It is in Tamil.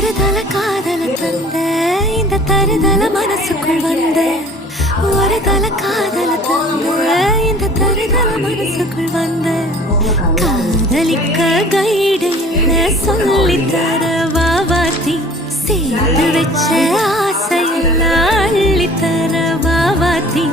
ஒரு தல காதல தந்த இந்த தருதல மனசுக்குள் வந்த ஒரு தல காதல தந்த இந்த தருதல மனசுக்குள் வந்த காதலிக்க கைடு இல்ல சொல்லித்தர வாவாத்தி சேர்த்து வச்ச ஆசையெல்லாம் அள்ளித்தர வாவாத்தி